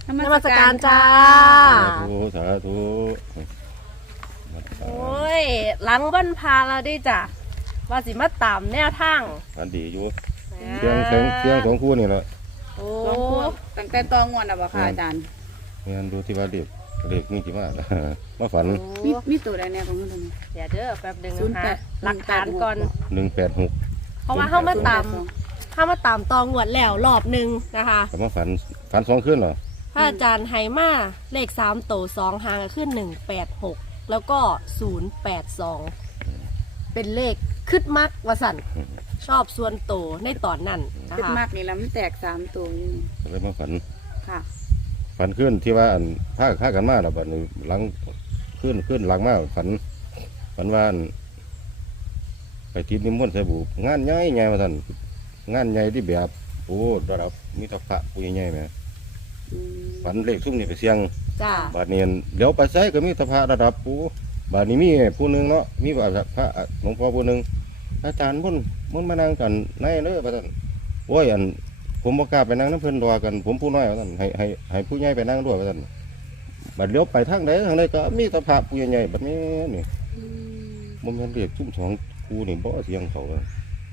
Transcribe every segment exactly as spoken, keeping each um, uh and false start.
นมัสการจ้าสาธุสาธุโอ้ยหลังวันพาเราได้จ้ะว่าสิมาตามแนวทางอันดีอยู่เสียงเสียงเสียงสองคู่นี่แหละโอ้ตั้งแต่ตองวดนะบ่ค่ะอาจารย์งานดูที่ว่าเด็กเด็กนี่ที่ว่ามาฝันมีมีตัวใดแน่ของคุณตรงนี้เดี๋ยวเด้อแป๊บนึงนะคะหลักฐานก่อนหนึ่งแปดหกเพราะว่าเข้ามาตามเข้ามาตามตองวดแล้วรอบหนึ่งนะคะแต่มาฝันฝันสองขึ้นเหรอพระอาจารย์ไฮมาเลขสามโตสองหางขึ้นหนึ่งแปดหกแล้วก็ศูนย์แปดสองเป็นเลขคึดมักวสันชอบส่วนโตในตอนนั้นนะคะคึดมักนี่แล้วมันแตกสามตัวอยู่นี่เลยมาฝันค่ะฝันขึ้นที่ว่าอันผ้าผ้ากันมาแล้วบัดนี้หลังขึ้นขึ้นหลังมาฝันฝันว่าไปทิพนิมนต์ใส่บุงานใหญ่ใหญ่มาท่านงานใหญ่ที่แบบโอ้ระดับมิตรภาพผู้ใหญ่ไหมฝันเลขซุ่มนี่ไปเสียงบาดเนียนเดี๋ยวไปใส่ก็มีสภาระดับผู้บาดนี้มีผู้หนึ่งเนาะมีพระหลวงพ่อผู้หนึ่งอาจารย์มุ่นมุ่นมานั่งกันในเด้อพระท่านโอ้ยอันผมบอกกล้าไปนั่งน้ำเพลินรอกันผมผู้น้อยพระท่านให้ให้ให้ผู้ใหญ่ไปนั่งด้วยพระท่านบาดเลี้ยวไปทางใดทางใดก็มีสภาพผู้ใหญ่แบบนี้นี่มันเป็นเรียกซุ่มสองครูนี่บ่เสียงเขาเลย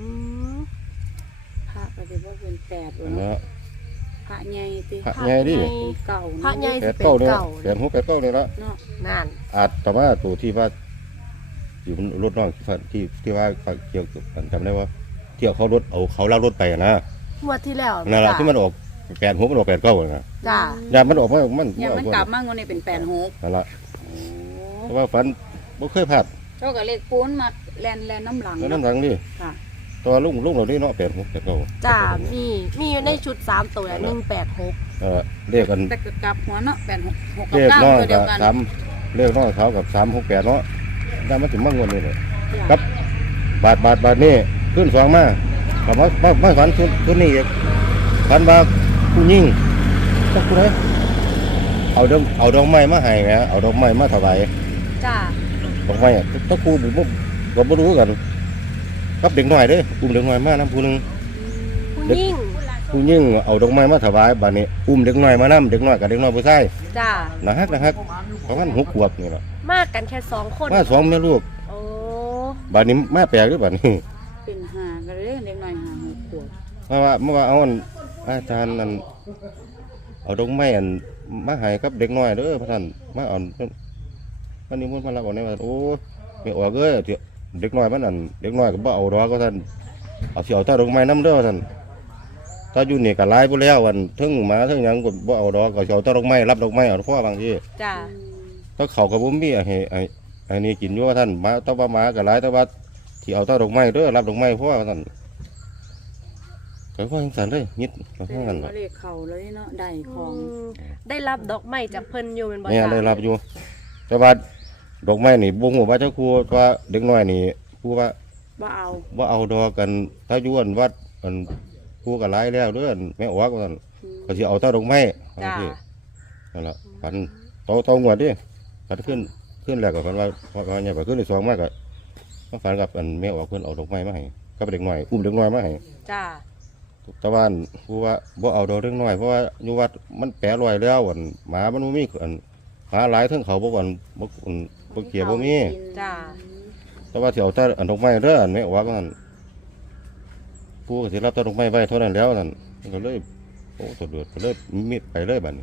พระก็จะว่าเป็นแปดเนาะพระใหญ่ติพระใหญ่ดิเก่าพระใหญ่แปดเก้าเนี่ยแปดหกแปดเก้าเนี่ยละนั่นอาจแต่ว่าตัวที่ว่าอยู่บนรถน้องที่ที่ว่าเกี่ยวกับจำได้ว่าเที่ยวเขารถเอาเขาลากรถไปนะงวดที่แล้วนั่นแหละที่มันออกแปดหกมันออกแปดเก้านะจ้าอย่ามันออกมามันอย่ามันกลับมางวดนี้เป็นแปดหกนั่นแหละเพราะว่าฝันบ่เคยพลาดเจ้าก็เลขปูนมาแลนแลนน้ำหลังน้ำหลังดิค่ะตัวลุงลุงเรานี่เนาะแปดหกแปดเก้าจ้ามีมีอยู่ในชุดสามตัวหนึ่งแปดหกเออเรียกกันแต่กลับหัวเนาะแปดหกหกกับเก้าตัวเดียวกันสามเรียกน้องเขากับสามหกแปดเนาะได้มาถึงมั่งเงินเลยครับ บาทบาทบาทนี่ขึ้นสองมาแต่ว่าไม่ฝันชุดชุดนี้อีกฝันว่าผู้ยิ่งต้องคุณไหนเอาดอกเอาดอกไม้มาให้ไหมเอาดอกไม้มาถวายจ้าดอกไม้ต้องครูบุ๋มก็ไม่รู้กันกับเด็กหน่อยเด้อุ้มเด็กหน่อยมาน้ำผู้นึงผู้ยิ่งผู้ยิ่งเอาดอกไม้มาถวายบาทนี้อุ้มเด็กหน่อยมาน้ำเด็กหน่อยกับเด็กหน่อยผู้ชายจ้านะฮะนะฮะประมาณหกขวบนี่แหละมากกันแค่สองคนมาสองแม่ลูกบาดนี้มาแปลกหรือบาดนี้เป็นหากันเลยเด็กหน่อยหาหกขวบเพราะว่าเมื่อว่าเอาอาจารย์นั่นเอาดอกไม้อันมาให้กับเด็กน้อยเด้อพระท่านมาเอาวันนี้มันมารับเอาเนี่ยว่าโอ้ไม่ออกเลยเด็กน้อยมันนั่นเด็กน้อยก็บ่เอาดอกก็ท่านเอาเสียวตาดอกไม้น้ำเด้อท่านถ้าอยู่นี่ก็ไล่ไปแล้ววันทึ่งมาทึ่งยังก็บ่เอาดอกก็เสียวตาดอกไม้รับดอกไม้เอาพ่อบางทีจ้าถ้าเขากับผมมีให้ไอ้ไอ้นี่กินอยู่ว่าท่านมาต้องว่ามาก็ไล่แต่ว่าที่เอาตาดอกไม้เด้อรับดอกไม้พ่อท่านก็ว่าจังซั่นเลยนิดก็ว่างั้นล่ะเลขเขาเลยเนาะได้ของได้รับดอกไม้จากเพิ่นอยู่เป็นบ่จ้าเนี่ยได้รับอยู่แต่ว่าดอกไม้นี่บ่ฮู้ว่าเจ้าครูว่าเด็กน้อยนี่ผู้ว่าบ่เอาบ่เอาดอกกันถ้าอยู่อันวัดอันผู้ก็หลายแล้วเด้อแม่ออกว่าซั่นก็สิเอาแต่ดอกไม้จ้านั่นล่ะฝันโตโตงวดดิฝันขึ้นขึ้นแล้วก็ฝันว่าว่าเนี่ยก็ขึ้นที่สองมาก็มาฝันกับอันแม่ออกเพิ่นเอาดอกไม้มาให้กับเด็กน้อยอุ้มเด็กน้อยมาให้จ้าตะวันผู้ว่าบ่เอาดอกเล็กน้อยเพราะว่าอยู่วัดมันแปรลอยแล้วอันหมามันบ่มีอันหมาหลายทั้งเขาบ่ก่อนบ่บ่เกี่ยวบ่มีจ้าแต่ว่าสิเอาแต่อันดอกไม้เด้ออันไม่ออกนั่นผู้ก็สิรับแต่ดอกไม้ไว้เท่านั้นแล้วนั่นก็เลยโอ้ตัวเดือดก็เลยมีดไปเลยบัดนี้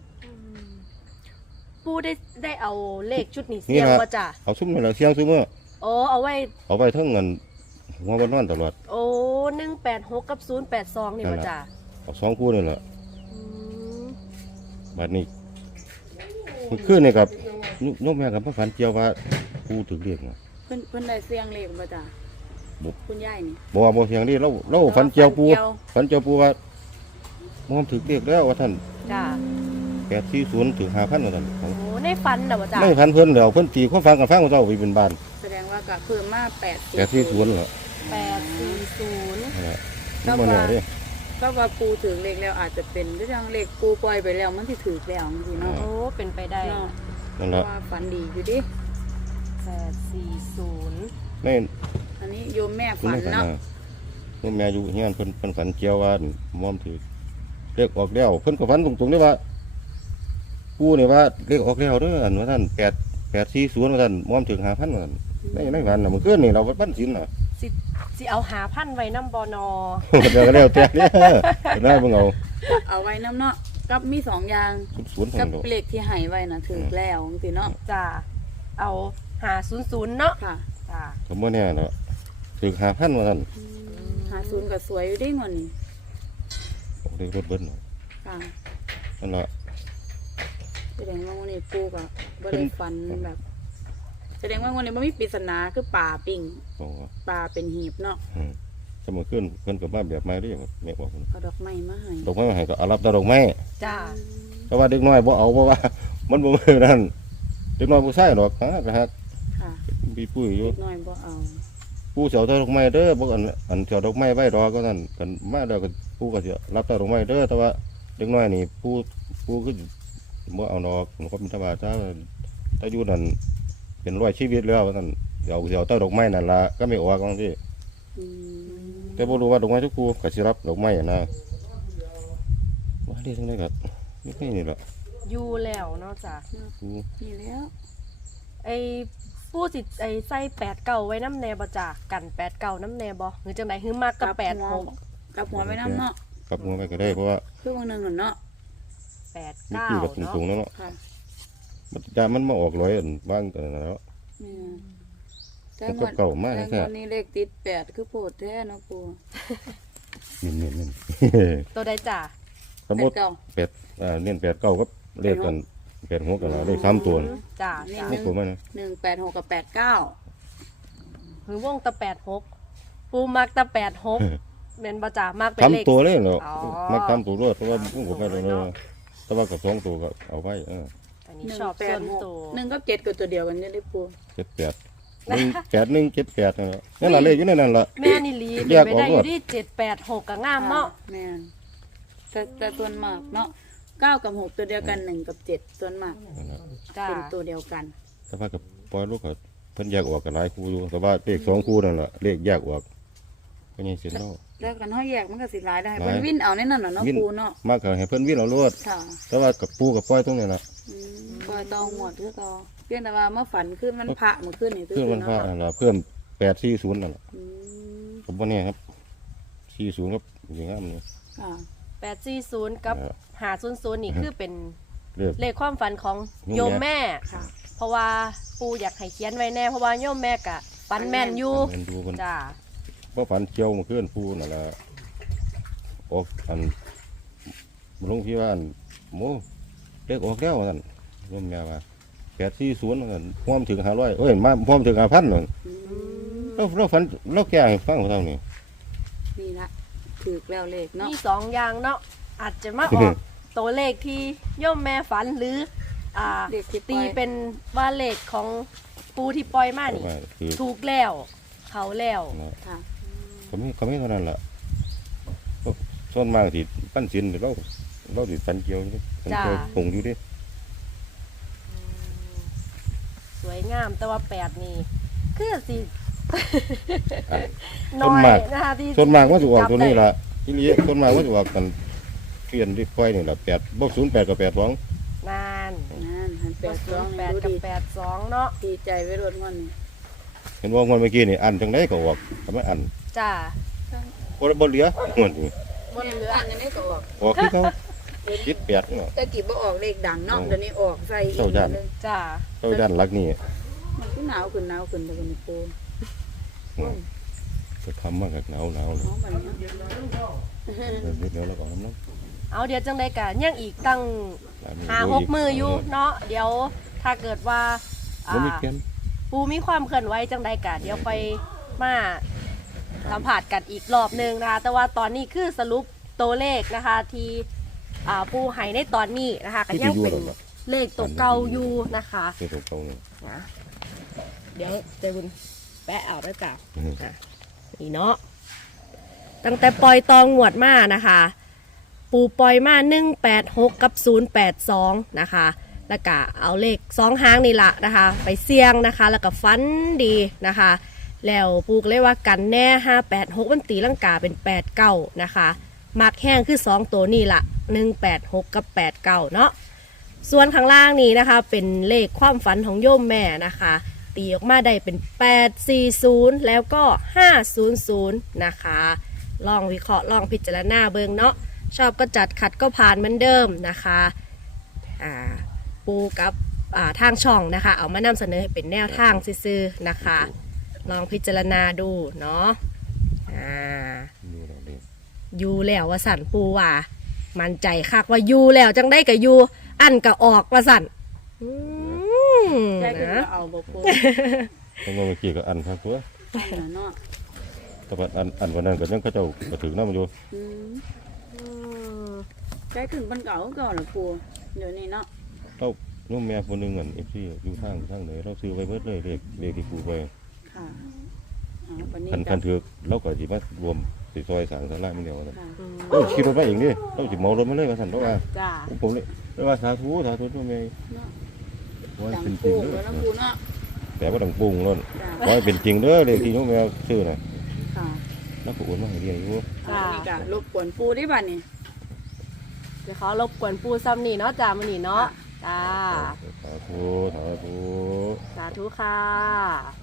ผู้ได้ได้เอาเลขชุดนี้เสียงบ่จ้าเอาซุ่มนี่แหละเสียงซุ่มเมื่อโอ้เอาไว้เอาไว้ทั้งเงินหัววันนอนตลอดโอ้หนึ่งแปดหกกับศูนย์แปดสองนี่บ่จ้าเอาสองคู่นี่แหละบัดนี้มันขึ้นนี่กับยกแม่กับพระฝันเจียวว่าผู้ถึงเรียกเนาะเพิ่นเพิ่นได้เสียงเลขบ่จ้าคุณยายนี่บ่ว่าบ่เสียงดิเราเราฝันเจียวปูฝันเจียวปูว่ามันถึงเรียกแล้วว่าท่านจ้าแปดสี่ศูนย์ถึงห้าพันว่าท่านโอ้ในฝันน่ะบ่จ้าไม่ฝันเพิ่นแล้วเพิ่นตีความฟังกันฟังของเจ้าไปเป็นบ้านแสดงว่าก็เพิ่มมาแปดแปดสี่ศูนย์เหรอแปดสี่ศูนย์ก็ว่าก็ว่าปูถึงเลขแล้วอาจจะเป็นก็ยังเลขปูปล่อยไปแล้วมันที่ถือแล้วจริงเนาะโอ้เป็นไปได้นั่นแหละว่าฝันดีอยู่ดิแปดสี่ศูนย์ไม่อันนี้โยมแม่ฝันเนาะโยมแม่อยู่เฮียนเพิ่นเพิ่นฝันเกี่ยวว่าม่อมถือเรียกออกแล้วเพิ่นก็ฝันตรงๆนี่ว่าปูนี่ว่าเลขออกแล้วเด้ออันว่าท่านแปดแปดสี่ศูนย์ว่าท่านมอมถึงห้าพันว่าท่านในในวันน่ะเมื่อคืนนี่เราปั้นสินน่ะสิสิเอาหาพันไว้น้ำบอนอเดี๋ยวก็แล้วแต่เนี่ยได้เบิ่งเอาเอาไว้น้ำเนาะกับมีสองอย่างศูนย์กัทั้บงดอกเลขที่ให้ไว้น่ะถือแล้วจังซี่เนาะจ้าเอาหาศูนย์ศูนย์เนาะค่ะจ้าสมมุติเนี่ยเนาะถึงห้าพันว่าท่านหาศูนย์ก็สวยอยู่เด้งวดนี้ออกเลขรถเบิ้ลเนาะค่ะนั่นล่ะแสดงว่าวันนี้ปูก็บ่ได้ฝันแบบ แสดงว่าวันนี้บ่มีปริศนาคือป่าปิ่งบอกว่าป่าเป็นหีบเนาะอืมสมมุติขึ้นเพิ่นก็มาแบบใหม่เด้อแม่บอกเพิ่นเอาดอกไม้มาให้ดอกไม้มาให้ก็เอารับแต่ดอกไม้จ้าแต่ว่าเด็กน้อยบ่เอาเพราะว่า มันบ่มีนั่นเด็กน้อยผู้ชายดอกฮะก็ฮักค่ะมีปุ้ยอยู่เล็กน้อยบ่เอาปู่สิเอาแต่ดอกไม้เด้อบ่อันอันสิเอาดอกไม้ไว้ดอกก็นั่นกันมาแล้วก็ปู่ก็สิรับแต่ดอกไม้เด้อแต่ว่าเด็กน้อยนี่ปู่ปู่คือบ่เอาดอกมันก็เป็นธรรมดาถ้าอยู่นั่นเป็นร้อยชีวิตแล้วว่าซั่นสิเอาสิเอาแต่ดอกไม้นั่นล่ะก็ไม่ออกจังซี่อืมแต่บ่รู้ว่าดอกไม้ทุกปู่ก็สิรับดอกไม้นะว่าได้จังได๋ก็มีแค่นี้ล่ะอยู่แล้วเนาะจ้าปู่นี่แล้วไอ้ผู้สิไอ้ใส่แปดเก่าไว้น้ำแนบ่จ้ากันแปดเก่าน้ำแนบ่หรือจังไดหือมากกับแปดหกกับหัวไปน้ำเนาะกลับหัวไปก็ได้เพราะว่าคือบางหนึงนั่นเนาะแปดมีเก้าปู่กับเนาะสูงๆแล้วเนาะค่ะมันยามมันมาออกร้อยอันบ้างกันแล้วนี่แต่มันงก็วดเก่ามากแต่แท้งวดนี้เลขติดแปดคือโพดแท้เนาะปูนี่นี่นี่ตัวใดจ้าสมมติเก่าเป็ดอ่าเน้นแปดเก้าก็เลขกันแปดหัวกันแล้วเลขสามตัวจ้านี่จ้านี่ตัวมันนะหนึ่งแปดหกกับแปดเก้าหือวงตะแปดหกปูมักตะแปดหกเมนบ่จ้ามากเป็นเลขทำตัวเลยเนาะอ๋อมักทำตัวด้วยเพราะว่าพุ่งผมไปเลยเนาะแต่ว่ากับสองตัวก็เอาไว้เอออันนี้หนึ่งชอบแปส่ดวนหกตัวหนึ่งกับเจ็ดก็ตัวเดียวกันเนี่ยได้ปูเจ็ดแปดหนึ่งแปดหนึ่งเจ็ดแปดนั่นแหละนั่นแหละเลขอยู่ในนั่นแหละแม่นิลีแยเป็นกไปออกได้อหมยู่ดที่เจ็ดแปดหกกับงามเนาะแม่นแต่แต่ส่วนมากเนาะเก้ากับหกตัวเดียวกันหนึ่งกับเจ็ดส่วนมากนั่นแหละจ้าเป็นตัวเดียวกันแต่ว่ากับปล่อยลูกก็เพิ่นแยกออกกันหลายคู่อยู่แต่ว่าเลขสองคู่นั่นแหละเลขแยกออกก็ยังเสียเนาะแล้วกันห้อยแยกมันก็สิหลายได้หลายเพิ่นวิ่นเอาในนั่นน่ะเนาะวิ่นปูเนาะมากก็ให้เพิ่นวิ่งเอารวดค่ะแต่ว่ากับปูกับปล่อยตรงนี้ล่ะอืมปล่อยตองหมดคือตอเพียงแต่ว่าเมื่อฝันขึ้นมันพระเมื่อคืนนี่เพิ่มมันเนาะว่านั่นล่ะเพิ่มแปดสี่ศูนย์นั่นแหละอืมผมว่าเนี่ยครับสี่ศูนย์ครับอย่างงั้นเนี่ยค่ะแปดสี่ศูนย์กับเออหาศูนย์ศูนย์นี่คือเป็นเรียกเลขความฝันของโยมแม่ค่ะเพราะว่าปูอยากให้เขียนไว้แน่เพราะว่าโยมแม่กะฝันแม่นอยู่เงินดูคนจ้าเพราะฝันเกี่ยวมาขึ้นปูนั่นแหละออกอันหลวงพี่ว่าอันโมเรียกออกแล้วนั่นร่วมแม่ว่าแปดสี่ศูนย์นั่นพร้อมถึงห้าร้อยเอ้ยมาพร้อมถึงห้าพันนั่นอืมเราเราฝันเราแก่ให้ฟังเท่านี้นี่ละถือแล้วเลขเนาะมีสองอย่างเนาะอาจจะมาออกตัวเลขที่โยมแม่ฝันหรืออ่าเลขที่ปล่ตีอยเป็นว่าเลขของปูที่ปล่อยมานี่ว่าคือถูกแล้วเขาแล้วนะค่ะเขาไม่เขาไม่เท่านั้นแหละส่วนมากที่ปั้นสินเราเราติดฝันเกี่ยวอยู่ดิฝันเกี่ยวคงอยู่ดิสวยงามแต่ว่าแปดนี่คือสิอ่ะน้อยนะคะที่ส่วนมากว่าจะออกตัวนี้ละที่นี้ส่วนมากว่าจะออกกันเปลี่ยนที่ค่อยนี่ละแปดบวกศูนย์แปดกับแปดสองนานนั่นหันแปแปดดสสออง งแปแปดดกักับบ แปดสองเนาะดีใจไว้รถงอนนี่เห็นว่างวดเมื่อกี้นี่อันจังได้ก็ออกทำไมอันจ้าบ่บ่เหลืองวดนี้บนเรืออันนี้ก็ออกออกที่เขาคิดแปดเนาะแต่กี่บ่ออกเลขดังเนาะอืมเดี๋ยวนี้ออกใส่อีกเจ้าย่านเลยจ้าเขาด้านหลักนี่มันก็หนาวขึ้นหนาวขึ้นแต่กันปูจะทำมากกับหนาวหนาวเลยน้องมันเนาะเดี๋ยวเราก็เอาน้เอาเดี๋ยวจังได้กะยังอีกตั้งำหาหกมืออยู่เนาะเดี๋ยวถ้าเกิดว่าอ่าบ่มีเปลี่ยนปูมีความเคลื่อนไหวจังใดกะเดี๋ยวไปมาสัมผัสกันอีกรอบหนึงนะคะ แต่ว่าตอนนี้คือสรุปตัวเลขนะคะที่อ่าปูใหายในตอนนี้นะคะก็ยังเป็นเลขตัวเก่าอยู่นะคะคือตัวเก่านี่นะเดี๋ยวเจบุญแปะเอาได้จ้ะอืมนี่เนาะตั้งแต่ปล่อยตองหวดมานะคะ ปูปล่อยมาหนึ่งแปดหกกับศูนย์แปดสองนะคะแล้วก็เอาเลขสองหางนี่ละนะคะ ไปเสี่ยงนะคะ แล้วก็ฟันดีนะคะ แล้วปูก็เลยว่ากันแน่ห้าแปดหกมันตีลังกาเป็นแปดเก้านะคะมักแห้งคือสองตัวนี่ละหนึ่งแปดหกกับแปดเก้าเนาะส่วนข้างล่างนี้นะคะ เป็นเลขความฝันของโยมแม่นะคะ ตีออกมาได้เป็นแปดสี่ศูนย์แล้วก็ห้าศูนย์ศูนย์นะคะลองวิเคราะห์ลองพิจารณาเบิ่งเนาะชอบก็จัดขัดก็ผ่านเหมือนเดิมนะคะอ่าปูกับอ่าทางช่องนะคะ เอามานำเสนอให้เป็นแนวทางซื่อๆนะคะ ลองพิจารณาดูเนาะอ่าอยู่แล้วเด้อยู่แล้วว่าสั่นปูว่ามันใจคักว่าอยู่แล้วจังได้กับอยู่อันก็ออกว่าสั่นอืมใจขึ้นนะก็เอาบ่ปูผมว่าเมื่อกี้ก็อันครับตัวอันน่ะเนาะแต่ว่าอันอันวันนั้นก็ยังเขาเจ้าก็ถือน้ำอยู่อืมอืมใจขึ้นเพิ่นก็เอาคือเก่าล่ะปูเดี๋ยวนี้เนาะเราโยมแม่คนหนึงอัน เอฟ ซี อยู่ทางทางไหนเราซื้อไว้เบิดเลยเลขเลขที่ปูไปค่ะเอาวันนี้คันก็คันถือเราก็สิมารวมสิซอยสร้างศาลามื้อเดียวว่าซั่นค่ะอืมเราขี่รถมาเองดิเราสิเหมารถมาเลยว่าซั่นเพราะว่าจ้าผมเลยเรียกว่าสาธุสาธุโยมแม่เนาะว่าดังเป็นจปูริงเด้แล้วอนะปูเนาะแต่ว่าดังปุงนั่นจ้าขอให้เป็นจริงเด้อเลขที่โยมแม่ซื้อน่ะค่ะแล้วก็โอนมาให้เรียนอยู่เอาวันนี้ก็รบกวนปูได้บัดนี้เดี๋ยวขอรบกวนปูซ้ำนี่เนาะจ้ามันนี่เนาะจ้าสาธุสาธุสาธุค่ะ